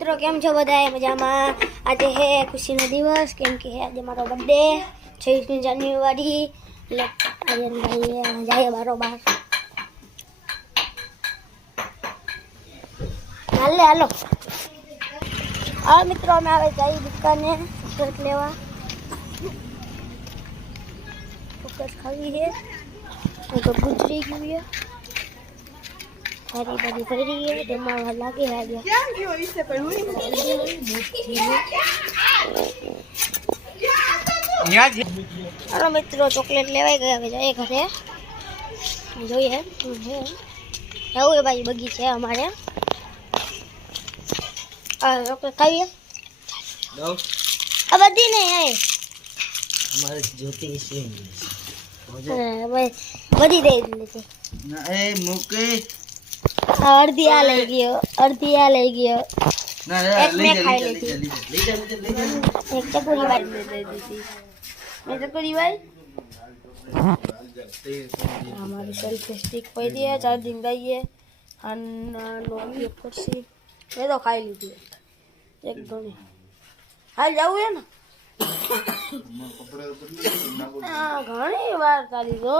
મિત્રો કેમ છો બધા મજામાં। આજે હે ખુશીનો દિવસ કેમ કે આજે મારો બર્થડે 26 જાન્યુઆરી એટલે આજે ભાઈ જાય બરોબર હાલે હાલો આ મિત્રો અમે આવે જાય દુકાને ચોકલેટ લેવા ચોકલેટ ખાવી છે તો ગુજરી ગયું છે हरी बड़ी भरी है दिमाग लगे है गया क्या क्यों इससे पर हुई यार हेलो मित्रों चॉकलेट लेवाई गया હવે જાય ઘરે જોઈએ છે આવું એ ભાઈ બગીચે અમારે આ ચોકલેટ ખાવીએ દો આ બધી નહીં આય અમારે જ્યોતિ સિંહ ભાઈ બધી દે દીધી ના એ મૂકે अर्धी आ ले गयो ना एक मैं खाई लेती एक चकोरी भाई दे दी मैं चकोरी भाई हमारी सेल्फ स्टिक पड़ी दिया 4 दिन गई है नो ऊपर से ये तो खाई ली थी एक घणी हाल जाऊ है ना हां घणी बार तारी तो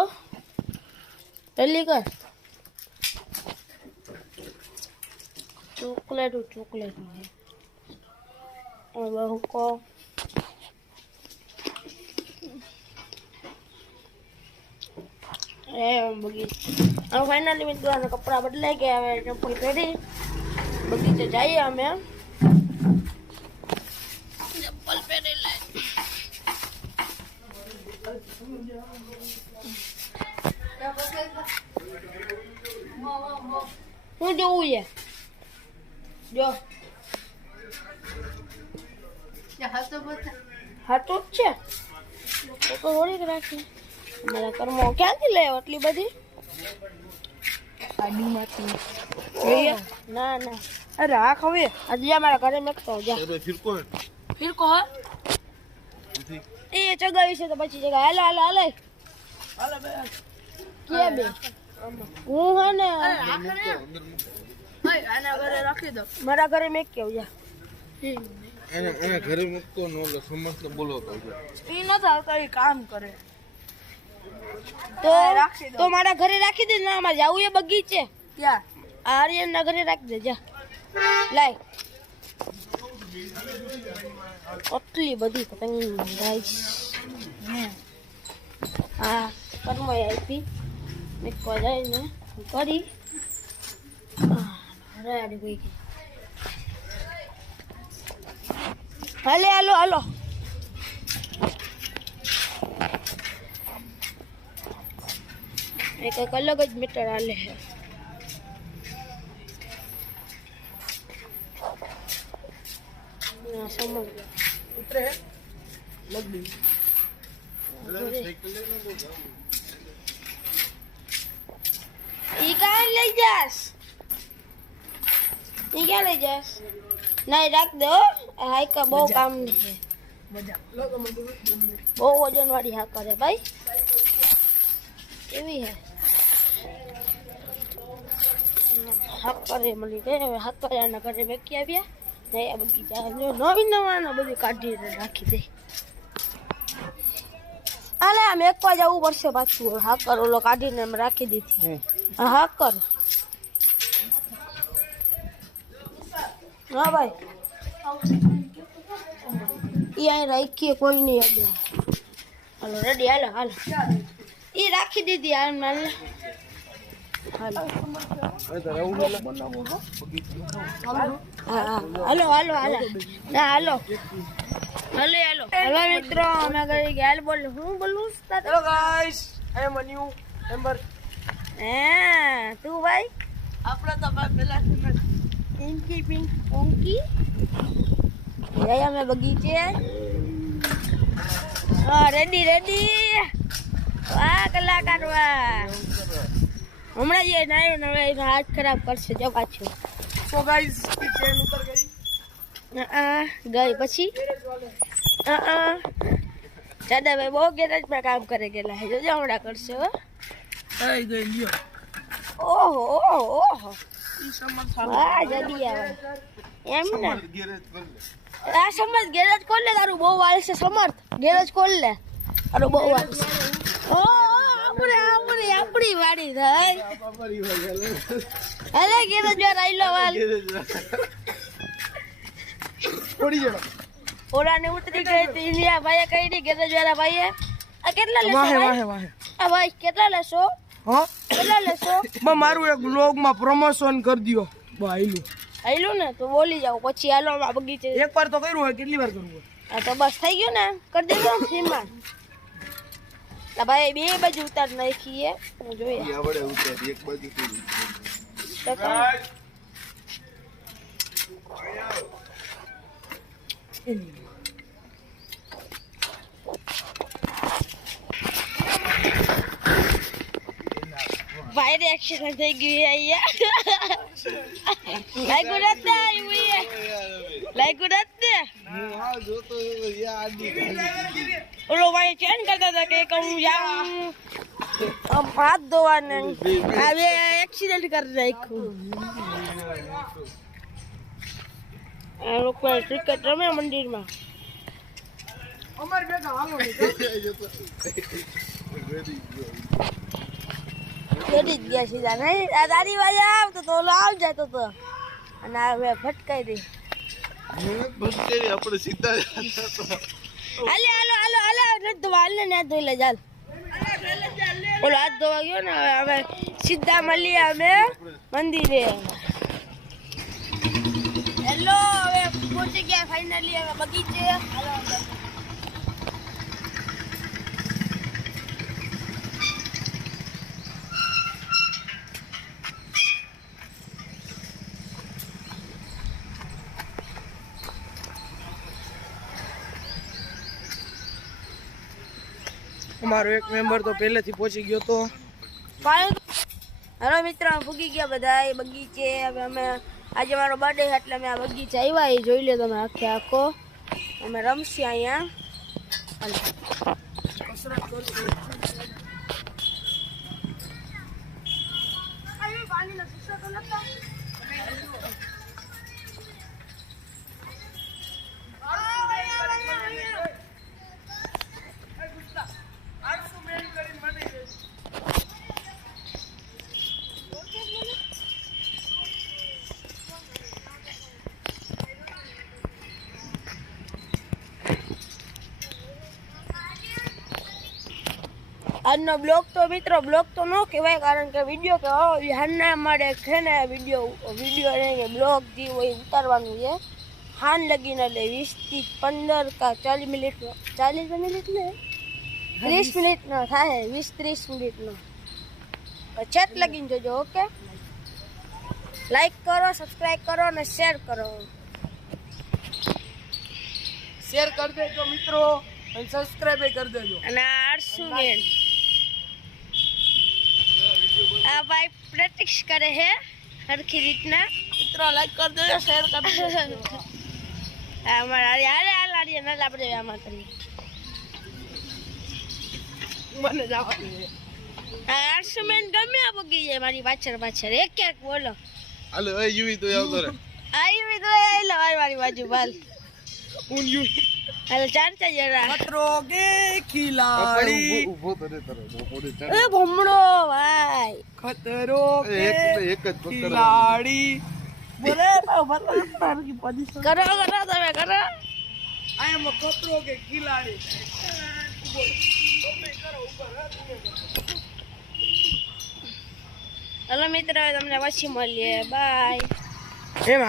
जल्दी कर चॉकलेट और बहू को हम फाइनली मित्रों कपड़ा बदले के हमें चप्पल पहरी बगीचे जाइए हमें चप्पल पहरे हूँ जो है जो हाथों છે તો થોડી રાખી મારા કર્મો ક્યાંથી લે એટલી બધી આડીમાંથી જોઈએ ના ના અરે રાખ હવે આજે મારા ઘરે મેકતો જા ફિરકો હા એ ચગાવી છે તો પછી જગા હાલે હાલે હાલે હાલે બે કે બે હું હે ને આના ઘરે રાખી દો મારા ઘરે મેક કેવું જા એને ઘરે મૂકતો નો લે સમસ્ત બોલો તો ઈ ન થાય કઈ કામ કરે તો મારા ઘરે રાખી દે ના અમાર જાવું એ બગીચે ક્યાં આર્યન ના ઘરે રાખી દે જા લાય આટલી બધી પતંગ ગાઈસ હા કરમય આપી મેં કોઈ જાય ને કરી રેડી ગઈ હાલે હાલો હાલો एक अलग ज मीटर आले है ना समझ उतरे है लग दी ई का ले जास ई क्या ले जास नहीं रख दो हाई का बहुत काम नहीं है बहुत वजन वाली हाथ करे भाई કેવી હે હાથ કરે મળી ગઈ હવે હાથ કર્યાના ઘરે મેકી આવ્યા નયા બગીચા નવી નવાના બધું કાઢીને રાખી દે આલે આમ એકવા જવું પડશે પાછું હા કર ઓલો કાઢીને રાખી દીધી હા કર હા ભાઈ ઈ અહીં રાખીએ કોઈ નહીં આગળ હાલો રેડી હાલો હાલો ये राखी दीदी यार मान हेलो हेलो हेलो ना हेलो हेलो हेलो हेलो मित्रों मैं गई गैल बोल हूं बोलूं hello guys I am a new member तू भाई આપડા તો પેલા पिंकी पिंकी ये मैं बगीचे हां रेडी रेडी वाह कलाकार वाह हमारा ये नए नए हाथ खराब कर से जब पाछो सो गाइस चेन उतर गई गई પછી दादा भाई बहुत गैरेज में काम करे गेला है जो जमड़ा करसे हो आई गई लियो ओहो ओहो ई समझ वाह जल्दी आवा એમ ને ગેરેજ પર આ સમજ ગેરેજ ખોલ લે તારું બહુ વાલ છે સમર્થ ગેરેજ ખોલ લે તારું બહુ વાલ છે ઓ આપણી વાડી થાય બાપરી ભાઈ અરે ગેરેજ વાર આઈલો વાલ થોડી જણા ઓરાને ઉતરી ગઈ હતી ઇલિયા ભાઈએ કહી દી ગેરેજ વાળા ભાઈએ આ કેટલા લેશો વાહે આ ભાઈ કેટલા લેશો હા કેટલા લેશો મારું એક વ્લોગમાં પ્રમોશન કરી દ્યો આઈલું આઈલું ને તો બોલી જાવ પછી હાલો આ બગીચે એકવાર તો કર્યું હોય કેટલી વાર કરવું હોય આ તો બસ થઈ ગયું ને કરી દેજો ફ્રીમાં આ ભાઈ બે બાજુ ઉતાર નાખીએ જોઈએ આવડે ઉતર એક બાજુ થી તો કાંઈ. ભાઈ રિએક્શન થઈ ગયું અહીંયા લાઈક ઉડત ને લાઈક ઉડત ને હું આ જોતો યા આડી ઓલો ભાઈ ચેન કરતા હતા કે હું જાઉં આમ હાથ ધોવાને હવે એક્સિડન્ટ કરી નાખ્યું આ લોકો ક્રિકેટ રમે મંદિરમાં અમાર ભેગા હાલો ચડી જ ગયા સીધા નહીં આ દાદી વાળી આવતો તો ઓલો આવ જતો તો અને હવે ફટકાઈ દઈ આપણે સીધા હાલે હાલો હાલો હાલો એટલે ધોવા હાલ ને ધોઈ લે ચાલ ઓલો હાથ ધોવા ગયો ને હવે સીધા મળીએ અમે મંદિરે હેલો હવે પહોંચી ગયા ફાઇનલી હવે બગીચે હાલો અમારો એક મેમ્બર તો પહેલેથી પહોંચી ગયો તો હેલો મિત્ર ભૂગી ગયા બધા એ બગીચે હવે અમે આજે મારો બર્થડે એટલે અમે આ બગીચે આવ્યા એ જોઈ લે તમે આખે આખો અમે રમશી અહીંયા કસરત કરશું આજનો બ્લોગ તો મિત્રો બ્લોગ તો ન કહેવાય કારણ કે વિડીયો કહેવાય હાન ના મળે છે ને વિડીયો નહીં બ્લોગ જે હોય ઉતારવાનું છે હાન લગીને એટલે 20 થી 15 કા 40 મિનિટ ને 30 મિનિટનો થાય 20-30 મિનિટનો ચેટ લગીને જોજો ઓકે લાઈક કરો સબસ્ક્રાઈબ કરો અને શેર કરો શેર કરી દેજો મિત્રો અને સબસ્ક્રાઇબ કરી દેજો અને આરસુમેન આ ભાઈ પ્રતીક્ષ કરે છે હરખી રીતના મિત્રો લાઈક કરી દેજો શેર કરી દેજો અમારા હાલે હાલ આડીએ ના આપણે આમાં કરીએ મને જવા દે આ આરસુમેન ગમે આ બગી જાય મારી પાછળ એક એક બોલો હાલો એ યુવી તો આવતો રે આવી તો આઈલા મારી બાજુ બાલ ઉન યુ હાલ ચાંચા જરા ખતરો કે ખિલાડી ઉભો તો રે તારો બોપોડે ચાલ એ ભમડો ભાઈ ખતરો કે એક જ પકડ ખિલાડી બોલે હરકી પોઝિશન કરો તમે કરો આઈ એમ ખતરો કે ખિલાડી હલો મિત્ર તમને પછી મળીએ બાય એમ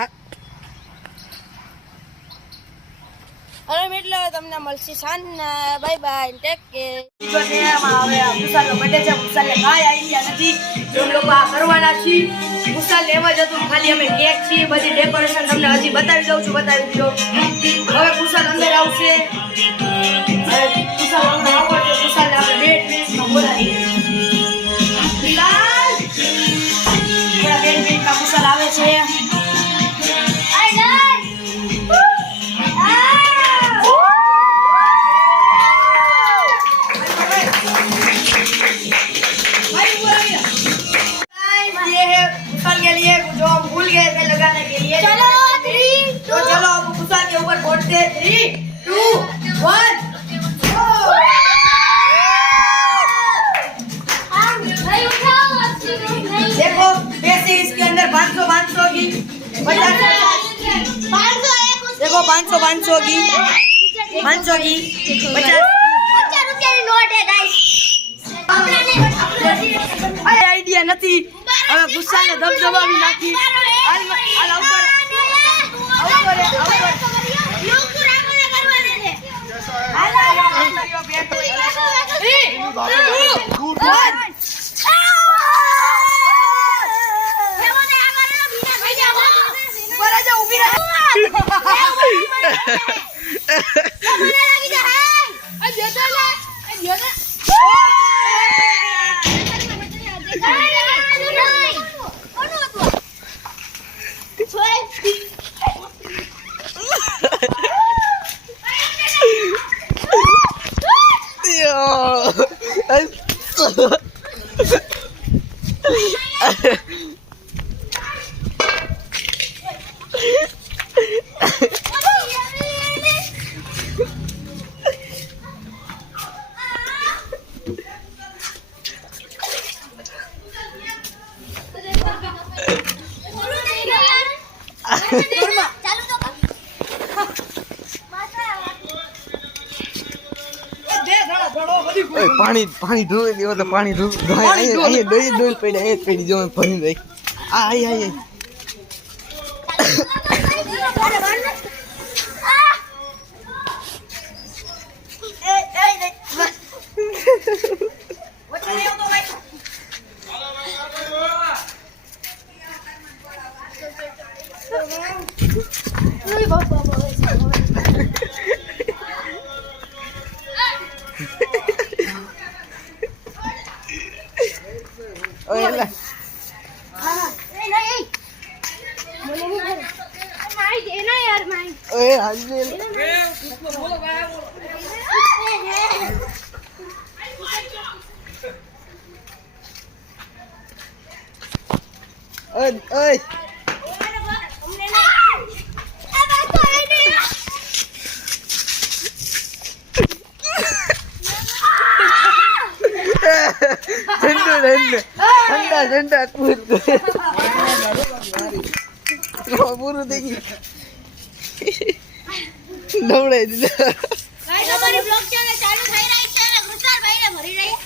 હલો મિત્ર તમને મળશે સાંજના બાય બાય ટેક કેર હવે આ મુસાલનો બર્થડે છે મુસાલને કાંઈ આઈડિયા નથી તો લોકો આ કરવાના છીએ મુસાલ લેવા જતું ખાલી અમે કેક છીએ બધી ડેકોરેશન તમને હજી બતાવી દઉં છું બતાવી દો હવે મુસાલ અંદર આવશે મુસાલ અંદર આવો તો મુસાલને આપણે બેડ મિનિટમાં બોલાવીએ બિલાલ થોડા બેડ મિનિટમાં મુસાલ આવે છે ये है मुसल के लिए जो हम भूल गए थे लगाने के लिए चलो 3 से 3, 2, 1 देखो पैसे इसके अंदर 500 की 50 देखो 500 की 50 रुपया नोट है गाइस અરે આઈડિયા નથી હવે ગુસ્સાને ધબધબાવી નાખી હાલ ઉપર પાણી ધોઈ દેવો તો પાણી ધોઈ પડ્યા એ પડી જો ભરી દઈ આય ઠંડા પૂરું થઈ ગયું નવડાઈ દીધા ગાઈસ અમારી બ્લોગ ચેનલ ચાલુ થઈ રહી છે અને ગુસ્સાભાઈને ભરી રહી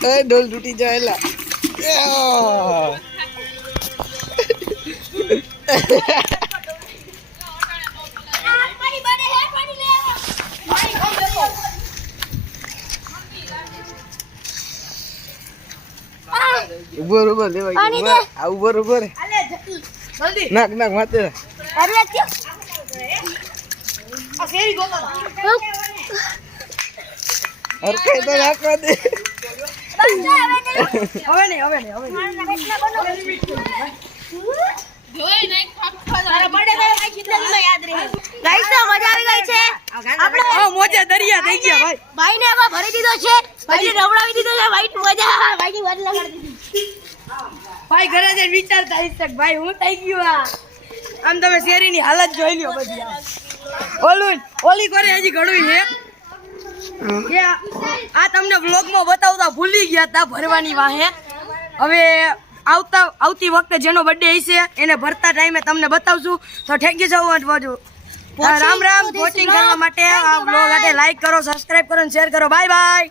છે ડોલ તૂટી જાયલા પાણી બને હે પાણી લે ઉભર લેવાય આ ઉભર આલે જલ્દી નાક માથે અરે ક્યાં આ શેરી ગોતા હરખાઈ તો નાખવા દે હવે નહીં તારા બર્થડે કઈ જિંદગીમાં યાદ રહે ગાઈસ તો મજા આવી ગઈ છે આપણે મોજા દરિયા થઈ ગયા ભાઈ ભાઈને એમાં ભરી દીધો છે ભાઈને રવડાવી દીધો છે ભાઈ મજા ભાઈની વાત લગાડી દીધી ભાઈ ઘરે જઈને વિચારતા હશે કે ભાઈ હું થઈ ગયું આમ તમે શેરીની હાલત જોઈ લ્યો પછી ઓલી કરે હજી ઘણું છે આ તમને વ્લોગમાં બતાવતા ભૂલી ગયા તા ભરવાની વાહે હવે આવતી વખતે જેનો બર્થડે હશે એને ભરતા ટાઈમે તમને બતાવશું તો thank you so much Ram watching કરવા માટે આ વ્લોગ લાઈક કરો સબસ્ક્રાઇબ કરો અને શેર કરો બાય બાય